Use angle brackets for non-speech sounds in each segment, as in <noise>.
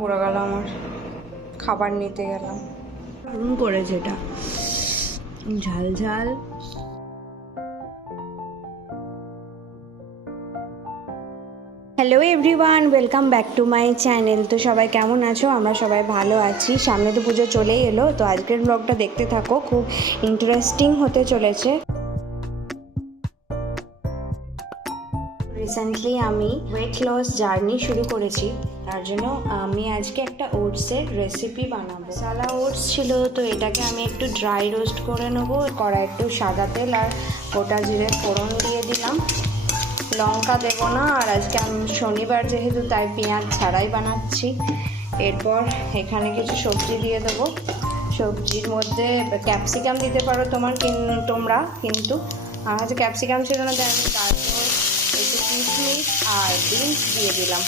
পড়ে গেল আমার। খাবার নিতে গেলাম। দারুণ করেছে এটা। ঝাল ঝাল। Hello everyone welcome back to my channel তো সবাই কেমন আছো? আমরা সবাই ভালো আছি। সামনে তো পুজো চলেই এলো। তো আজকের ব্লগটা দেখতে থাকো। খুব ইন্টারেস্টিং হতে চলেছে। রিসেন্টলি আমি ওয়েট লস জার্নি শুরু করেছি। তার জন্য আমি আজকে একটা ওটসের রেসিপি বানাবো। সালা ওটস ছিল, তো এটাকে আমি একটু ড্রাই রোস্ট করে নেব। কড়া একটু সাদা তেল আর গোটা জিরে ফোড়ন দিয়ে দিলাম। লঙ্কা দেবো না, আর আজকে আমি শনিবার যেহেতু, তাই পেঁয়াজ ছাড়াই বানাচ্ছি। এরপর এখানে কিছু সবজি দিয়ে দেবো। সবজির মধ্যে ক্যাপসিকাম দিতে পারো তোমার তোমরা, কিন্তু। আমার কাছে ক্যাপসিকাম ছিল না, তাই আমি গাজর, একটু কিশমিশ আর বিনস দিয়ে দিলাম।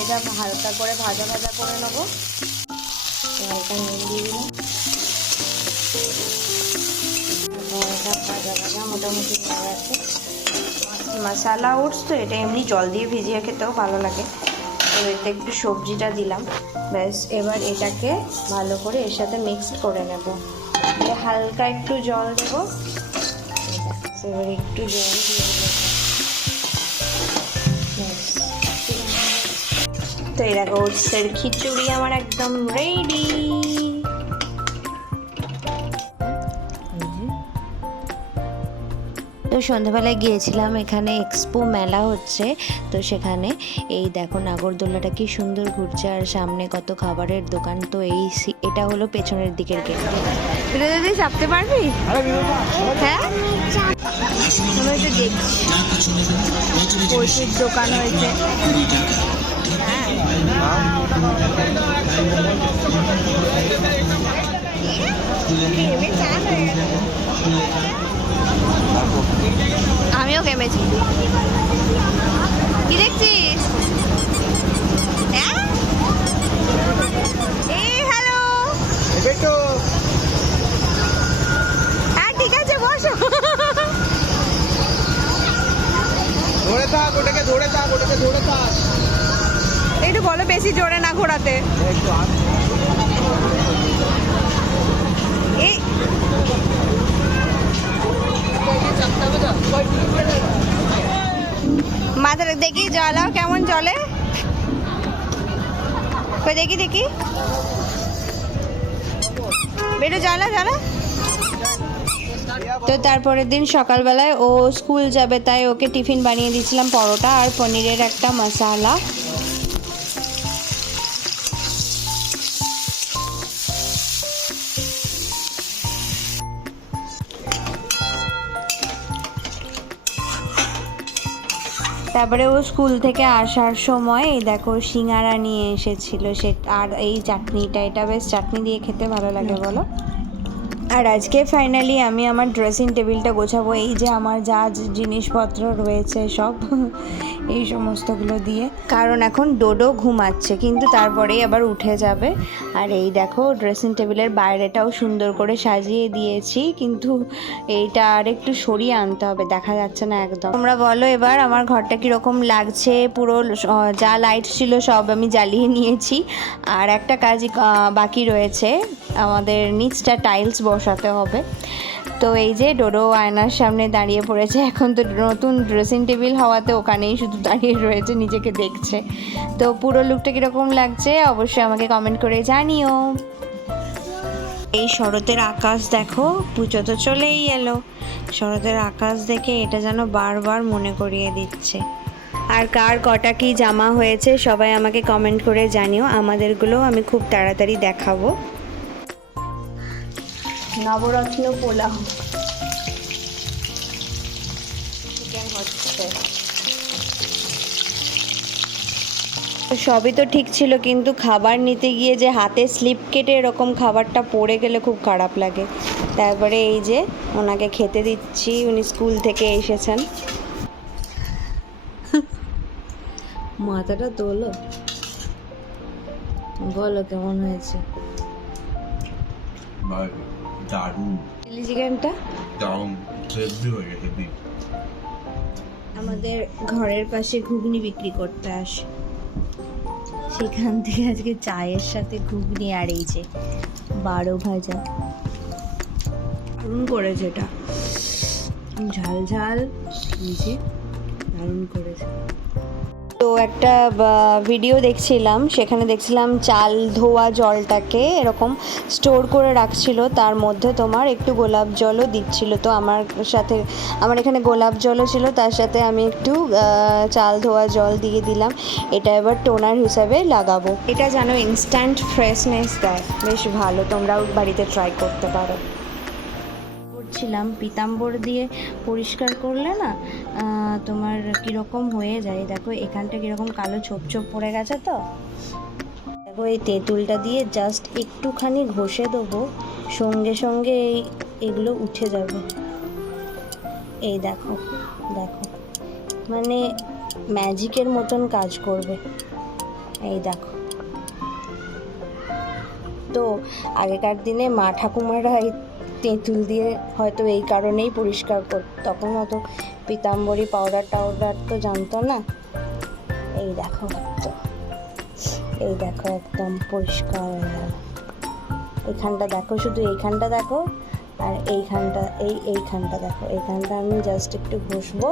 এটা হালকা করে ভাজা ভাজা করে নেব। হালকা নুন দিয়ে দিলাম। ভাজা ভাজা মোটামুটি মশালা ওটস তো, এটা এমনি জল দিয়ে ভিজিয়ে খেতেও ভালো লাগে। তো এতে একটু সবজিটা দিলাম। ব্যাস, এবার এটাকে ভালো করে এর সাথে মিক্সড করে নেব। হালকা একটু জল দেবো। এবার একটু জল দিয়ে দেবো। তো এই দেখো ওটসের খিচুড়ি আমার একদম রেডি তো সন্ধ্যাবেলায় গিয়েছিলাম এখানে এক্সপো মেলা হচ্ছে তো সেখানে এই দেখো নাগরদোলাটা কি সুন্দর ঘুরছে আর সামনে কত খাবারের দোকান তো এই এটা হলো পেছনের দিকের গেট যদি চাপতে পারবি? হ্যাঁ? দেখছি। দোকান হয়েছে। আমিও কেমেছি কি দেখছিস হ্যাঁ এই হ্যালো হ্যাঁ ঠিক আছে বসো ধরে থাক ওটাকে ধরে থাক ওটাকে ধরে থাক একটু বলো বেশি জোরে না ঘোরাতে? মাথাটা দেখি জলাও কেমন জলে? কই দেখি দেখি। বেরো জ্বালা জ্বালা তো তারপরের দিন সকালবেলায় ও স্কুল যাবে, তাই ওকে টিফিন বানিয়ে দিয়েছিলাম পরোটা আর পনিরের একটা মশালা। তারপরে ও স্কুল থেকে আসার সময় এই দেখো সিঙ্গারা নিয়ে এসেছিল সে আর এই চাটনিটা, এটা বেশ চাটনি দিয়ে খেতে ভালো লাগে, বলো? আর আজকে ফাইনালি আমি আমার ড্রেসিং টেবিলটা গোছাবো। এই যে আমার যা জিনিসপত্র রয়েছে সব, <laughs> এই সমস্তগুলো দিয়ে। কারণ এখন ডোডো ঘুমাচ্ছে, কিন্তু তারপরেই আবার উঠে যাবে। আর এই দেখো ড্রেসিং টেবিলের বাইরেটাও সুন্দর করে সাজিয়ে দিয়েছি, কিন্তু এইটা আর একটু সরিয়ে আনতে হবে, দেখা যাচ্ছে না একদম। তোমরা বলো এবার, আমার ঘরটা কীরকম লাগছে? পুরো যা লাইট ছিল সব আমি জ্বালিয়ে নিয়েছি। আর একটা কাজ বাকি রয়েছে। আমাদের নিচটা টাইলস বসাতে হবে। তো এই যে ডোডো আয়নার সামনে দাঁড়িয়ে পড়েছে, এখন তো নতুন ড্রেসিং টেবিল হওয়াতে ওখানেই শুধু দাঁড়িয়ে রয়েছে, নিজেকে দেখছে। তো পুরো লুকটা কীরকম লাগছে অবশ্যই আমাকে কমেন্ট করে জানিও। এই শরতের আকাশ দেখো, পুজো তো চলেই এলো। শরতের আকাশ দেখে এটা যেন বারবার মনে করিয়ে দিচ্ছে। আর কার কটা কি জামা হয়েছে সবাই আমাকে কমেন্ট করে জানিও আমাদেরগুলো আমি খুব তাড়াতাড়ি দেখাবো। নবরত্ন পোলাও। চিকেন হচ্ছে। সবই তো ঠিক ছিল কিন্তু খাবার নিতে গিয়ে যে হাতে স্লিপ কেটে এরকম খাবারটা পড়ে গেলে খুব খারাপ লাগে। তারপরে এই যে ওনাকে খেতে দিচ্ছি উনি স্কুল থেকে এসেছেন। মাথাটা তোলো। বলো কেমন হয়েছে? ভাই দারুণ। চিলি চিকেনটা দারুণ। হেভি হয়ে গেছে হেভি। আমাদের ঘরের পাশে ঘুগনি বিক্রি করতে আসে। সেখান থেকে আজকে চায়ের সাথে ঘুগনি আর এই যে বারো ভাজা। দারুণ করেছে এটা। ঝাল ঝাল এই যে দারুণ করেছে। তো একটা ভিডিও দেখছিলাম। সেখানে দেখছিলাম চাল ধোয়া জলটাকে এরকম স্টোর করে রাখছিল। তার মধ্যে তোমার একটু গোলাপ জলও দিচ্ছিল। তো আমার সাথে, আমার এখানে গোলাপ জলও ছিল। তার সাথে আমি একটু চাল ধোয়া জল দিয়ে দিলাম। এটা এবার টোনার হিসাবে লাগাবো। এটা যেন ইনস্ট্যান্ট ফ্রেশনেস দেয়। বেশ ভালো। তোমরাও বাড়িতে ট্রাই করতে পারো। করছিলাম। পিতাম্বর দিয়ে পরিষ্কার করলে না তোমার কীরকম হয়ে যায়? দেখো, এখানটা কীরকম কালো ছোপ ছোপ পড়ে গেছে তো। দেখো, এই তেঁতুলটা দিয়ে জাস্ট একটুখানি ঘষে দেবো, সঙ্গে সঙ্গে এই, এগুলো উঠে যাবে। এই দেখো দেখো। মানে ম্যাজিকের মতন কাজ করবে। এই দেখো। তো, আগেকার দিনে মা ঠাকুমারা এই তেঁতুল দিয়ে হয়তো এই কারণেই পরিষ্কার করত তখন অত পিতাম্বরী পাউডার টাউডার তো জানতো না? এই দেখো তো এই দেখো একদম পরিষ্কার। এইখানটা দেখো শুধু এইখানটা দেখো আর এইখানটা এই এইখানটা দেখো। এইখানটা আমি জাস্ট একটু ঘষবো।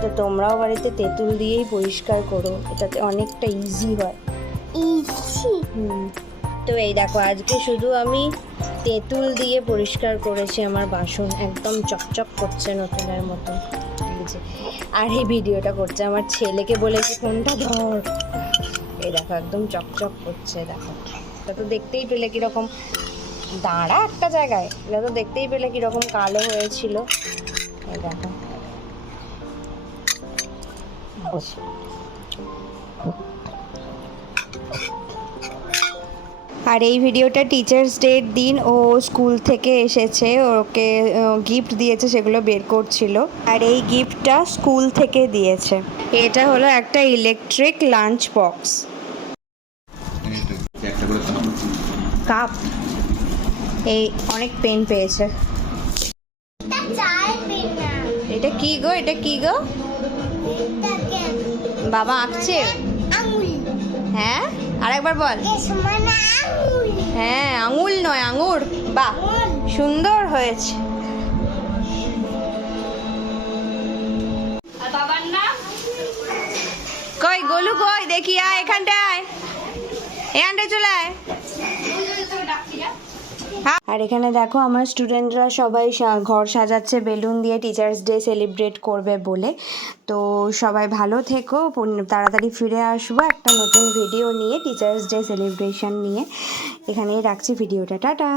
তো তোমরাও বাড়িতে তেঁতুল দিয়েই পরিষ্কার করো। এটাতে অনেকটা ইজি হয়। হুম। তো এই দেখো, আজকে শুধু আমি তেঁতুল দিয়ে পরিষ্কার করেছি, আমার বাসন একদম চকচক করছে নতুনের মতো আর এই ভিডিওটা করছে আমার ছেলেকে বলেছি ফোনটা ধর। এই দেখো, একদম চকচক করছে, দেখো। এটা তো দেখতেই পেলে কীরকম দাঁড়া একটা জায়গায়, এটা তো দেখতেই পেলে কীরকম কালো হয়েছিল। এই দেখো। আর এই ভিডিওটা টিচার্স ডের দিন ও স্কুল থেকে এসেছে ওকে গিফট দিয়েছে সেগুলো বের করছিল। আর এই গিফটটা স্কুল থেকে দিয়েছে। এটা হলো একটা ইলেকট্রিক লাঞ্চ বক্স। কাপ। এই অনেক পেন পেয়েছে। এটা কি গো? এটা কি গো? বাবা আঁকছে? হ্যাঁ? আরেকবার বল। হ্যাঁ আঙুল নয় আঙুর। বাহ সুন্দর হয়েছে। কই গোলু কই? দেখি আয় এখানটায়। এখানটায় চলে আয়। আর এখানে দেখো আমার স্টুডেন্টরা সবাই ঘর সাজাচ্ছে, বেলুন দিয়ে টিচার্স ডে সেলিব্রেট করবে বলে। তো সবাই ভালো থেকো তাড়াতাড়ি ফিরে আসব একটা নতুন ভিডিও নিয়ে টিচার্স ডে সেলিব্রেশন নিয়ে। এখানেই রাখছি ভিডিওটা টাটা!